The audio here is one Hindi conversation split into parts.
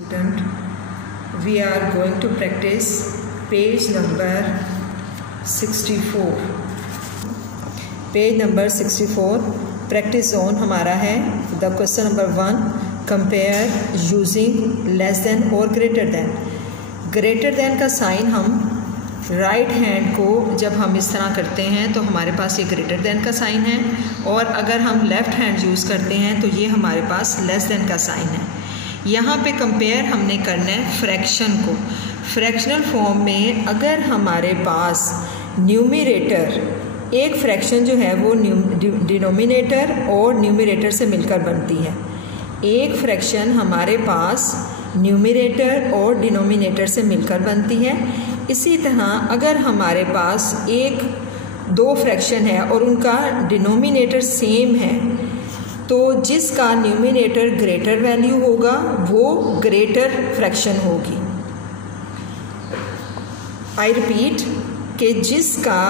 Student, we are going to practice page number 64. Page number 64 practice zone हमारा है. The question number 1, compare using less than और ग्रेटर देन. ग्रेटर देन का साइन हम राइट हैंड को जब हम इस तरह करते हैं तो हमारे पास ये ग्रेटर देन का साइन है, और अगर हम लेफ़्ट हैंड यूज़ करते हैं तो ये हमारे पास लेस देन का साइन है. यहाँ पे कंपेयर हमने करना है फ्रैक्शन को. फ्रैक्शनल फॉर्म में अगर हमारे पास न्यूमरेटर, एक फ्रैक्शन जो है वो डिनोमिनेटर और न्यूमरेटर से मिलकर बनती है. एक फ्रैक्शन हमारे पास न्यूमरेटर और डिनोमिनेटर से मिलकर बनती है. इसी तरह अगर हमारे पास दो फ्रैक्शन है और उनका डिनोमिनेटर सेम है तो जिसका न्यूमरेटर ग्रेटर वैल्यू होगा वो ग्रेटर फ्रैक्शन होगी. आई रिपीट कि जिसका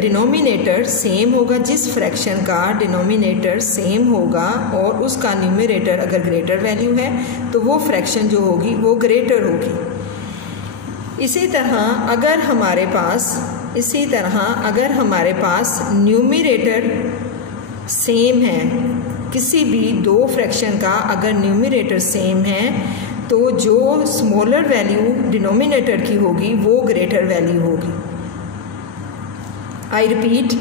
डिनोमिनेटर सेम होगा, जिस फ्रैक्शन का डिनोमिनेटर सेम होगा और उसका न्यूमरेटर अगर ग्रेटर वैल्यू है तो वो फ्रैक्शन जो होगी वो ग्रेटर होगी. इसी तरह अगर हमारे पास न्यूमरेटर सेम है, किसी भी दो फ्रैक्शन का अगर न्यूमरेटर सेम है तो जो स्मॉलर वैल्यू डिनोमिनेटर की होगी वो ग्रेटर वैल्यू होगी. आई रिपीट,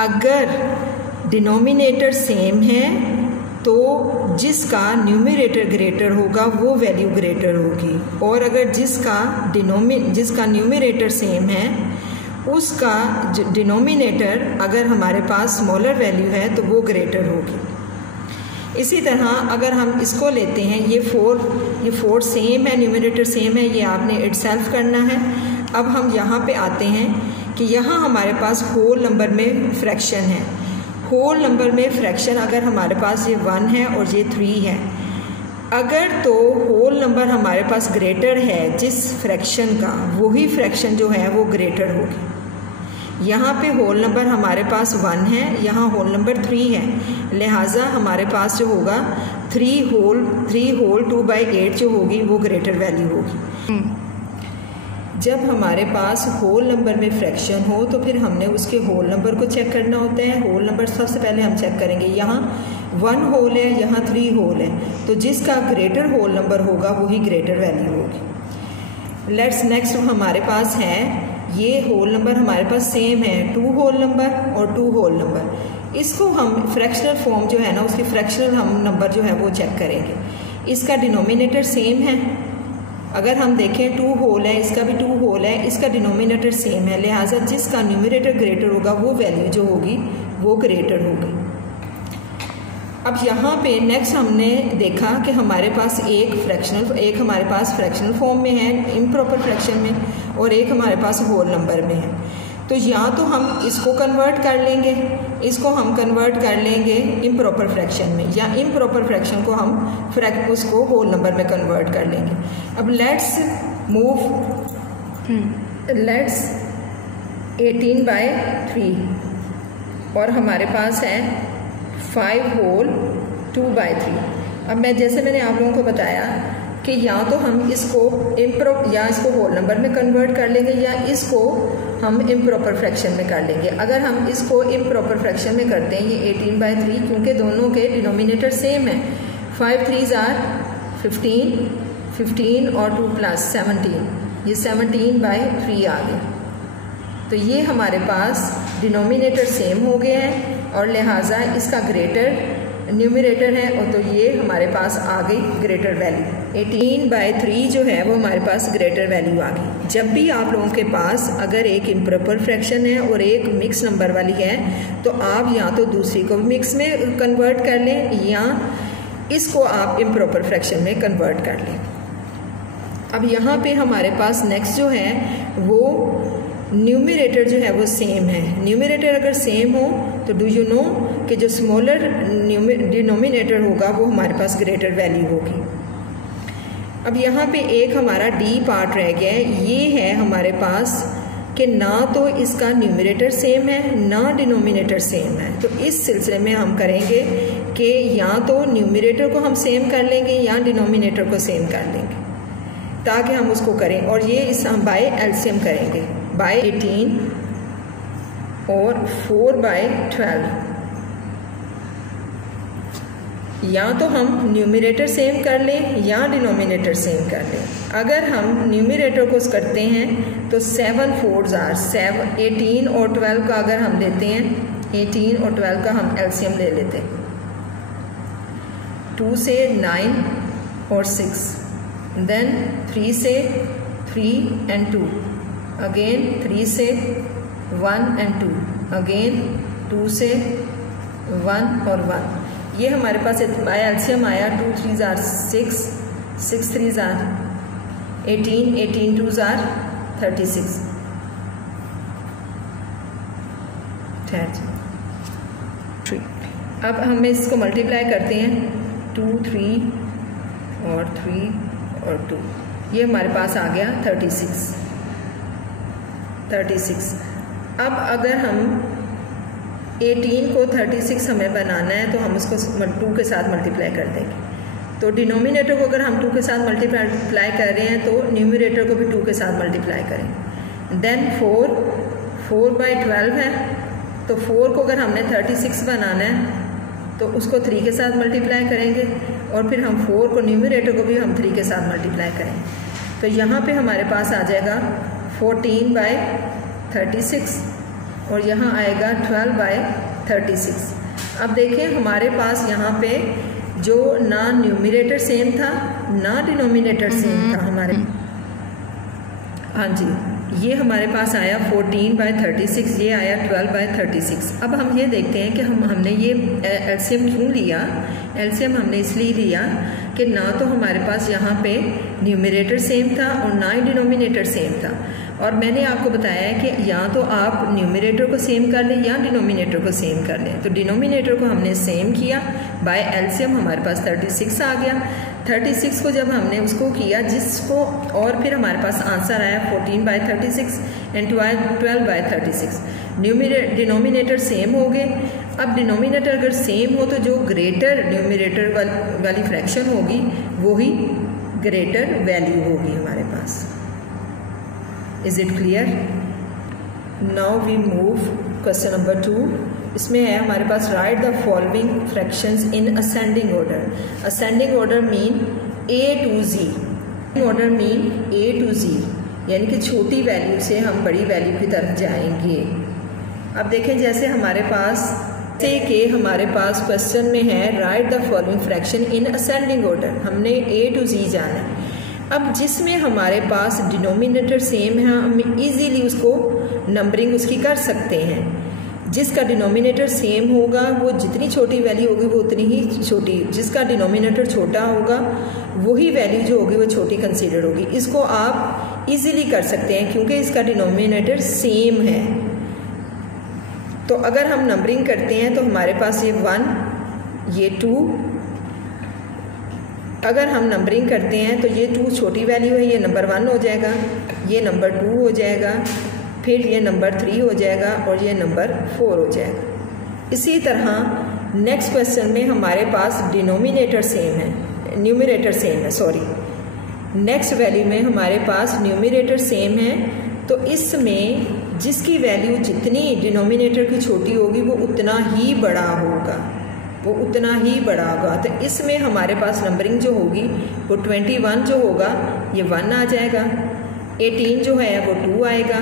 अगर डिनोमिनेटर सेम है तो जिसका न्यूमरेटर ग्रेटर होगा वो वैल्यू ग्रेटर होगी, और अगर जिसका न्यूमरेटर सेम है उसका डिनोमिनेटर अगर हमारे पास स्मॉलर वैल्यू है तो वो ग्रेटर होगी. इसी तरह अगर हम इसको लेते हैं, ये फोर सेम है, न्यूमरेटर सेम है, ये आपने इटसेल्फ करना है. अब हम यहाँ पे आते हैं कि यहाँ हमारे पास होल नंबर में फ्रैक्शन है. होल नंबर में फ्रैक्शन अगर हमारे पास ये 1 है और ये 3 है, अगर तो होल नंबर हमारे पास ग्रेटर है जिस फ्रैक्शन का, वही फ्रैक्शन जो है वो ग्रेटर होगी. यहाँ पे होल नंबर हमारे पास 1 है, यहाँ होल नंबर 3 है, लिहाजा हमारे पास जो होगा 3 होल 2/8 जो होगी वो ग्रेटर वैल्यू होगी. जब हमारे पास होल नंबर में फ्रैक्शन हो तो फिर हमने उसके होल नंबर को चेक करना होता है. होल नंबर सबसे पहले हम चेक करेंगे. यहाँ 1 होल है, यहाँ 3 होल है, तो जिसका ग्रेटर होल नंबर होगा वही ग्रेटर वैल्यू होगी. नेक्स्ट हमारे पास है, ये होल नंबर हमारे पास सेम है, 2 होल नंबर और 2 होल नंबर. इसको हम फ्रैक्शनल फॉर्म जो है ना, उसकी फ्रैक्शनल हम नंबर जो है वो चेक करेंगे. इसका डिनोमिनेटर सेम है, अगर हम देखें 2 होल है, इसका भी 2 होल है, इसका डिनोमिनेटर सेम है, लिहाजा जिसका न्यूमरेटर ग्रेटर होगा वो वैल्यू जो होगी वो ग्रेटर होगी. अब यहाँ पे नेक्स्ट हमने देखा कि हमारे पास एक हमारे पास फ्रैक्शनल फॉर्म में है, इम्प्रॉपर फ्रैक्शन में, और एक हमारे पास होल नंबर में है. तो या तो हम इसको कन्वर्ट कर लेंगे, इम्प्रॉपर फ्रैक्शन में, या इम्प्रॉपर फ्रैक्शन को हम उसको होल नंबर में कन्वर्ट कर लेंगे. अब लेट्स 18/3 और हमारे पास है 5 होल 2/3. अब जैसे मैंने आप लोगों को बताया कि या तो हम इसको होल नंबर में कन्वर्ट कर लेंगे या इसको हम इम्प्रॉपर फ्रैक्शन में कर लेंगे. अगर हम इसको इम्प्रॉपर फ्रैक्शन में करते हैं, ये 18/3, क्योंकि दोनों के डिनोमिनेटर सेम है, 5 3s are 15 और 2 + 17, ये 17/3 आ गया. तो ये हमारे पास डिनोमिनेटर सेम हो गया है और लिहाजा इसका ग्रेटर न्यूमरेटर है, और तो ये हमारे पास आ गई ग्रेटर वैल्यू. 18/3 जो है वो हमारे पास ग्रेटर वैल्यू आ गई. जब भी आप लोगों के पास अगर एक इम्प्रॉपर फ्रैक्शन है और एक मिक्स नंबर वाली है तो आप या तो दूसरी को मिक्स में कन्वर्ट कर लें या इसको आप इम्प्रॉपर फ्रैक्शन में कन्वर्ट कर लें. अब यहाँ पे हमारे पास नेक्स्ट जो है वो न्यूमरेटर जो है वो सेम है. न्यूमरेटर अगर सेम हो तो डू यू नो कि जो स्मॉलर डिनोमिनेटर होगा वो हमारे पास ग्रेटर वैल्यू होगी. अब यहाँ पे एक हमारा डी पार्ट रह गया है. ये है हमारे पास कि ना तो इसका न्यूमरेटर सेम है ना डिनोमिनेटर सेम है. तो इस सिलसिले में हम करेंगे कि या तो न्यूमरेटर को हम सेम कर लेंगे या डिनोमिनेटर को सेम कर लेंगे, ताकि हम उसको करें। और ये इस हम बाय एलसीएम करेंगे, बाय 18 और 4/12। या तो हम न्यूमरेटर सेम कर लें या डिनोमिनेटर सेम कर लें। अगर हम न्यूमरेटर को करते हैं तो 7 4s are 7, 18 और 12 का अगर हम लेते हैं, 18 और 12 का हम एलसीएम ले लेते हैं। 2 से 9 और 6, देन 3 से 3 and 2, अगेन 3 से 1 and 2, अगेन 2 से 1 और 1। ये हमारे पास एलसीएम आया 2 3s are 6, 6 3s are 18, 18 2s are 36। अब हम इसको मल्टीप्लाई करते हैं, 2 3 और 3 और 2, ये हमारे पास आ गया 36। अब अगर हम 18 को 36 हमें बनाना है तो हम उसको 2 के साथ मल्टीप्लाई कर देंगे। तो डिनोमिनेटर को अगर हम 2 के साथ मल्टीप्लाई कर रहे हैं तो न्यूमरेटर को भी 2 के साथ मल्टीप्लाई करें। देन 4/12 है, तो 4 को अगर हमने 36 बनाना है तो उसको 3 के साथ मल्टीप्लाई करेंगे, और फिर हम 4 को न्यूमरेटर को भी हम 3 के साथ मल्टीप्लाई करेंगे। तो यहाँ पे हमारे पास आ जाएगा 14/36 और यहाँ आएगा 12/36। अब देखें हमारे पास यहाँ पे जो ना न्यूमरेटर सेम था ना डिनोमिनेटर सेम था हमारे, हाँ जी, ये हमारे पास आया 14/36, ये आया 12/36। अब हम ये देखते हैं कि हमने ये एलसीएम क्यों लिया। एलसीएम हमने इसलिए लिया कि ना तो हमारे पास यहाँ पे न्यूमरेटर सेम था और ना ही डिनोमिनेटर सेम था। और मैंने आपको बताया है कि या तो आप न्यूमरेटर को सेम कर लें या डिनोमिनेटर को सेम कर लें। तो डिनोमिनेटर को हमने सेम किया बाय एलसीएम, हमारे पास 36 आ गया। 36 को जब हमने उसको किया जिसको, और फिर हमारे पास आंसर आया 14/36 एंड 12/36। डिनोमिनेटर सेम हो गए। अब डिनोमिनेटर अगर सेम हो तो जो ग्रेटर न्यूमरेटर वाली फ्रैक्शन होगी वही ग्रेटर वैल्यू होगी हमारे पास। Is it clear? Now we move question number 2। इसमें है हमारे पास write the following fractions in ascending order. Ascending order mean A to Z, order mean A to Z, यानी कि छोटी वैल्यू से हम बड़ी वैल्यू की तरफ जाएंगे। अब देखें जैसे हमारे पास क्वेश्चन में है right the following fraction in ascending order, हमने A to Z जाना है। अब जिसमें हमारे पास डिनोमिनेटर सेम है हम इजीली उसको नंबरिंग उसकी कर सकते हैं। जिसका डिनोमिनेटर सेम होगा वो जितनी छोटी वैल्यू होगी वो उतनी ही छोटी, जिसका डिनोमिनेटर छोटा होगा वही वैल्यू जो होगी वो छोटी कंसीडर होगी। इसको आप इजीली कर सकते हैं क्योंकि इसका डिनोमिनेटर सेम है। तो अगर हम नंबरिंग करते हैं तो हमारे पास ये 1, ये 2, अगर हम नंबरिंग करते हैं तो ये 2 छोटी वैल्यू है, ये नंबर 1 हो जाएगा, ये नंबर 2 हो जाएगा, फिर ये नंबर 3 हो जाएगा और ये नंबर 4 हो जाएगा। इसी तरह नेक्स्ट क्वेश्चन में हमारे पास न्यूमरेटर सेम है, नेक्स्ट वैल्यू में हमारे पास न्यूमरेटर सेम है। तो इसमें जिसकी वैल्यू जितनी डिनोमिनेटर की छोटी होगी वो उतना ही बड़ा होगा, तो इसमें हमारे पास नंबरिंग जो होगी वो 21 जो होगा ये 1 आ जाएगा, 18 जो है वो 2 आएगा,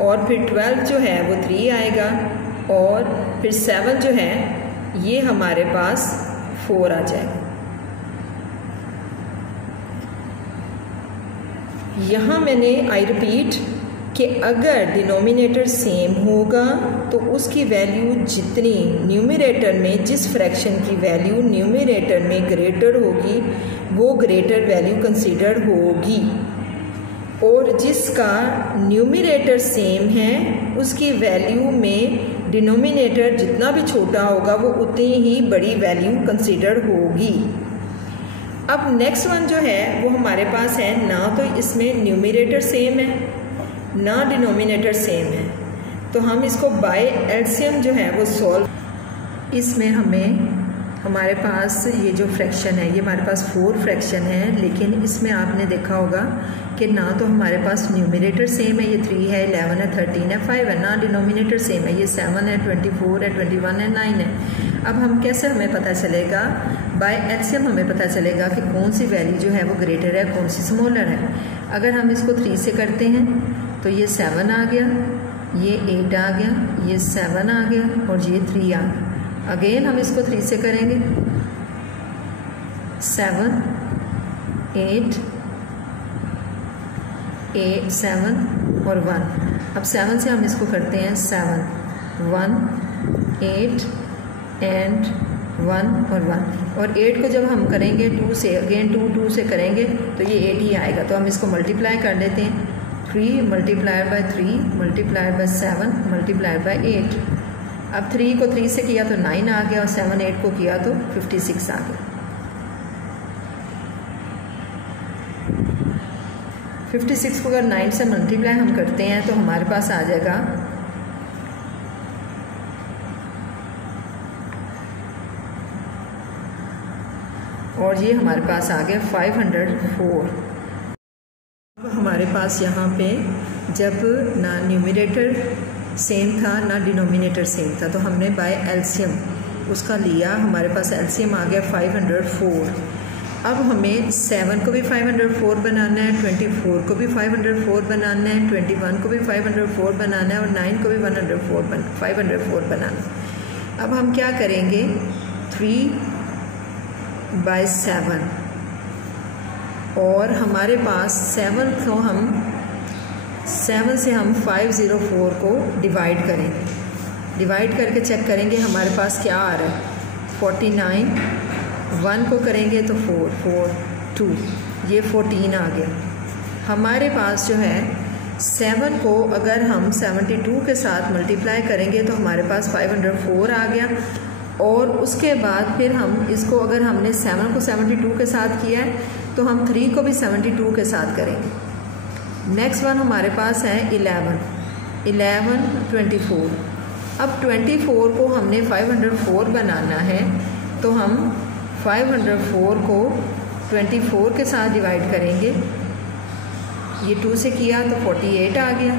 और फिर 12 जो है वो 3 आएगा, और फिर 7 जो है ये हमारे पास 4 आ जाएगा। यहाँ मैंने आई रिपीट कि अगर डिनोमिनेटर सेम होगा तो उसकी वैल्यू जितनी न्यूमरेटर में, जिस फ्रैक्शन की वैल्यू न्यूमरेटर में ग्रेटर होगी वो ग्रेटर वैल्यू कंसीडर होगी, और जिसका न्यूमरेटर सेम है उसकी वैल्यू में डिनोमिनेटर जितना भी छोटा होगा वो उतनी ही बड़ी वैल्यू कंसीडर होगी। अब नेक्स्ट वन जो है वो हमारे पास है ना तो इसमें न्यूमरेटर सेम है ना डिनोमिनेटर सेम है, तो हम इसको बाय एलसीएम जो है वो सॉल्व, इसमें हमें हमारे पास ये जो फ्रैक्शन है, ये हमारे पास 4 फ्रैक्शन है, लेकिन इसमें आपने देखा होगा कि ना तो हमारे पास न्यूमरेटर सेम है, ये 3 है, 11 है, 13 है, 5 है, ना डिनोमिनेटर सेम है, ये 7 है, 24 है, 21 है, 9 है। अब हम कैसे हमें पता चलेगा? बाय एलसीएम हमें पता चलेगा कि कौन सी वैल्यू जो है वो ग्रेटर है, कौन सी स्मॉलर है। अगर हम इसको 3 से करते हैं तो ये 7 आ गया, ये 8 आ गया, ये 7 आ गया और ये 3 आ गया। अगेन हम इसको 3 से करेंगे, 7 8 7 और 1। अब 7 से हम इसको करते हैं 7 1 8 एंड 1 और 1, और 8 को जब हम करेंगे 2 से, अगेन 2 से करेंगे तो ये 8 ही आएगा। तो हम इसको मल्टीप्लाई कर लेते हैं, 3 multiplied by 3 multiplied by 7 multiplied by 8। अब 3 को 3 से किया तो 9 आ गया और 7 8 को किया तो 56 आ गया। 56 को अगर 9 से मल्टीप्लाई हम करते हैं तो हमारे पास आ जाएगा और ये हमारे पास आ गया 504। अब हमारे पास यहाँ पे जब ना न्यूमरेटर सेम था ना डिनोमिनेटर सेम था तो हमने बाय एलसीएम उसका लिया, हमारे पास एलसीएम आ गया 504। अब हमें 7 को भी 504 बनाना है, 24 को भी 504 बनाना है, 21 को भी 504 बनाना है और 9 को भी 504 बनाना है। अब हम क्या करेंगे, 3/7 और हमारे पास 7 से हम 504 को डिवाइड करेंगे, डिवाइड करके चेक करेंगे हमारे पास क्या आ रहा है। 49 1 को करेंगे तो 4 2, ये 14 आ गया। हमारे पास जो है 7 को अगर हम 72 के साथ मल्टीप्लाई करेंगे तो हमारे पास 504 आ गया। और उसके बाद फिर हम इसको, अगर हमने 7 को 72 के साथ किया है तो हम 3 को भी 72 के साथ करेंगे। नेक्स्ट वन हमारे पास है 11 24। अब 24 को हमने 504 बनाना है तो हम 504 को 24 के साथ डिवाइड करेंगे। ये 2 से किया तो 48 आ गया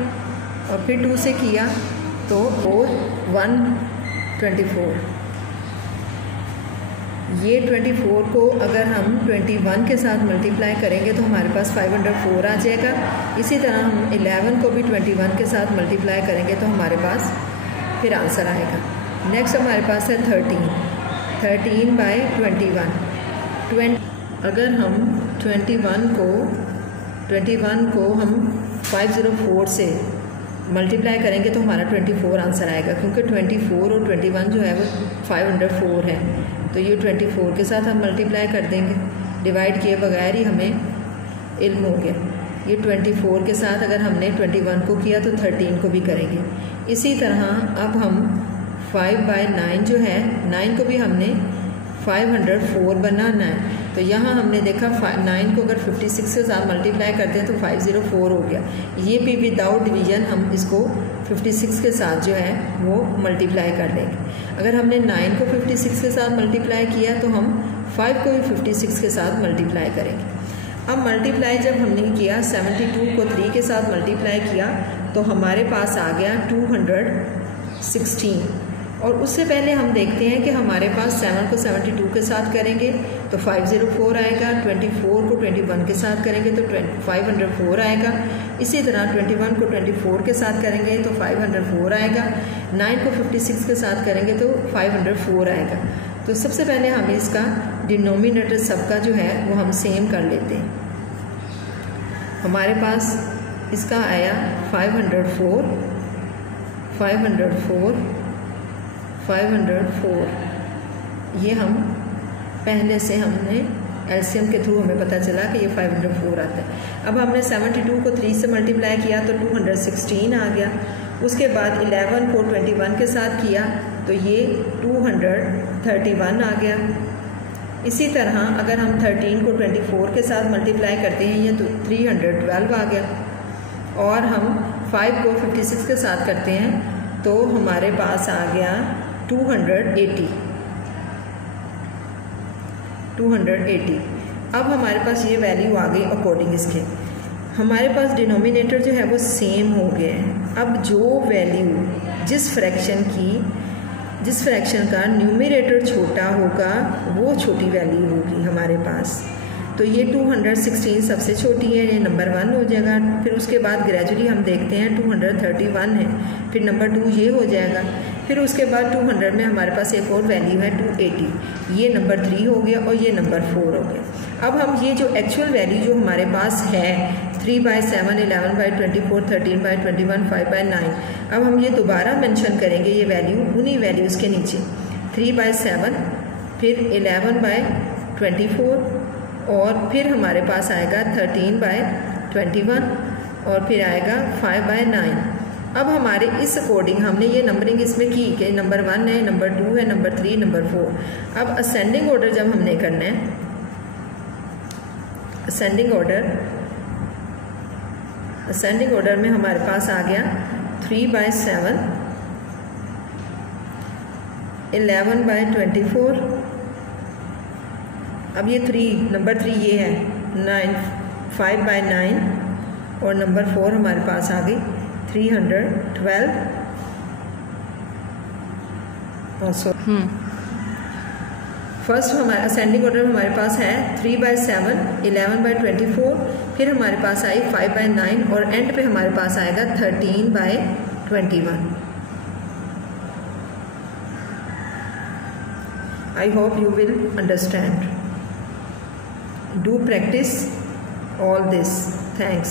और फिर 2 से किया तो 124। ये 24 को अगर हम 21 के साथ मल्टीप्लाई करेंगे तो हमारे पास 504 आ जाएगा। इसी तरह हम 11 को भी 21 के साथ मल्टीप्लाई करेंगे तो हमारे पास फिर आंसर आएगा। नेक्स्ट हमारे पास है 13/21। अगर हम 21 को हम 504 से मल्टीप्लाई करेंगे तो हमारा 24 आंसर आएगा, क्योंकि 24 और 21 जो है वो 504 है। तो ये 24 के साथ हम मल्टीप्लाई कर देंगे, डिवाइड किए बगैर ही हमें इल्म हो गया। ये 24 के साथ अगर हमने 21 को किया तो 13 को भी करेंगे। इसी तरह अब हम 5/9 जो है, 9 को भी हमने 504 बनाना है। तो यहाँ हमने देखा 9 को अगर 56 के साथ मल्टीप्लाई करते हैं तो 504 हो गया। ये भी विदाउट डिवीजन हम इसको 56 के साथ जो है वो मल्टीप्लाई कर लेंगे। अगर हमने 9 को 56 के साथ मल्टीप्लाई किया तो हम 5 को भी 56 के साथ मल्टीप्लाई करेंगे। अब मल्टीप्लाई जब हमने किया, 72 को 3 के साथ मल्टीप्लाई किया तो हमारे पास आ गया 216। और उससे पहले हम देखते हैं कि हमारे पास 7 को 72 के साथ करेंगे तो 504 आएगा, 24 को 21 के साथ करेंगे तो 504 आएगा। इसी तरह 21 को 24 के साथ करेंगे तो 504 आएगा, 9 को 56 के साथ करेंगे तो 504 आएगा। तो सबसे पहले हम इसका डिनोमिनेटर सबका जो है वो हम सेम कर लेते हैं। हमारे पास इसका आया 504 ये हम पहले से हमने एलसीएम के थ्रू हमें पता चला कि ये 504 आता है। अब हमने 72 को 3 से मल्टीप्लाई किया तो 216 आ गया। उसके बाद 11 को 21 के साथ किया तो ये 231 आ गया। इसी तरह अगर हम 13 को 24 के साथ मल्टीप्लाई करते हैं ये तो 312 आ गया। और हम 5 को 56 के साथ करते हैं तो हमारे पास आ गया 280। 280। अब हमारे पास ये वैल्यू आ गई अकॉर्डिंग इसके। हमारे पास डिनोमिनेटर जो है वो सेम हो गया है। अब जो वैल्यू जिस फ्रैक्शन का न्यूमरेटर छोटा होगा वो छोटी वैल्यू होगी हमारे पास। तो ये 216 सबसे छोटी है, ये नंबर 1 हो जाएगा। फिर उसके बाद ग्रेजुअली हम देखते हैं 231 है, फिर नंबर 2 ये हो जाएगा। फिर उसके बाद 200 में हमारे पास एक और वैल्यू है 280, ये नंबर 3 हो गया और ये नंबर 4 हो गया। अब हम ये जो एक्चुअल वैल्यू जो हमारे पास है 3/7, 11/24, 13/21, 5/9, अब हम ये दोबारा मेंशन करेंगे ये वैल्यू उन्हीं वैल्यूज़ के नीचे। 3/7, फिर 11/24 और फिर हमारे पास आएगा 13/21 और फिर आएगा 5/9। अब हमारे इस अकॉर्डिंग हमने ये नंबरिंग इसमें की कि नंबर 1 है, नंबर 2 है, नंबर 3, नंबर 4। अब असेंडिंग ऑर्डर जब हमने करना है, असेंडिंग ऑर्डर में हमारे पास आ गया 3/7, 11/24। अब ये नंबर 3 ये है 5/9 और नंबर 4 हमारे पास आ गई 312। फर्स्ट हमारा असेंडिंग ऑर्डर हमारे पास है 3/7, 11/24, फिर हमारे पास आई 5/9 और एंड पे हमारे पास आएगा 13/21। I hope you will understand. Do practice all this. Thanks.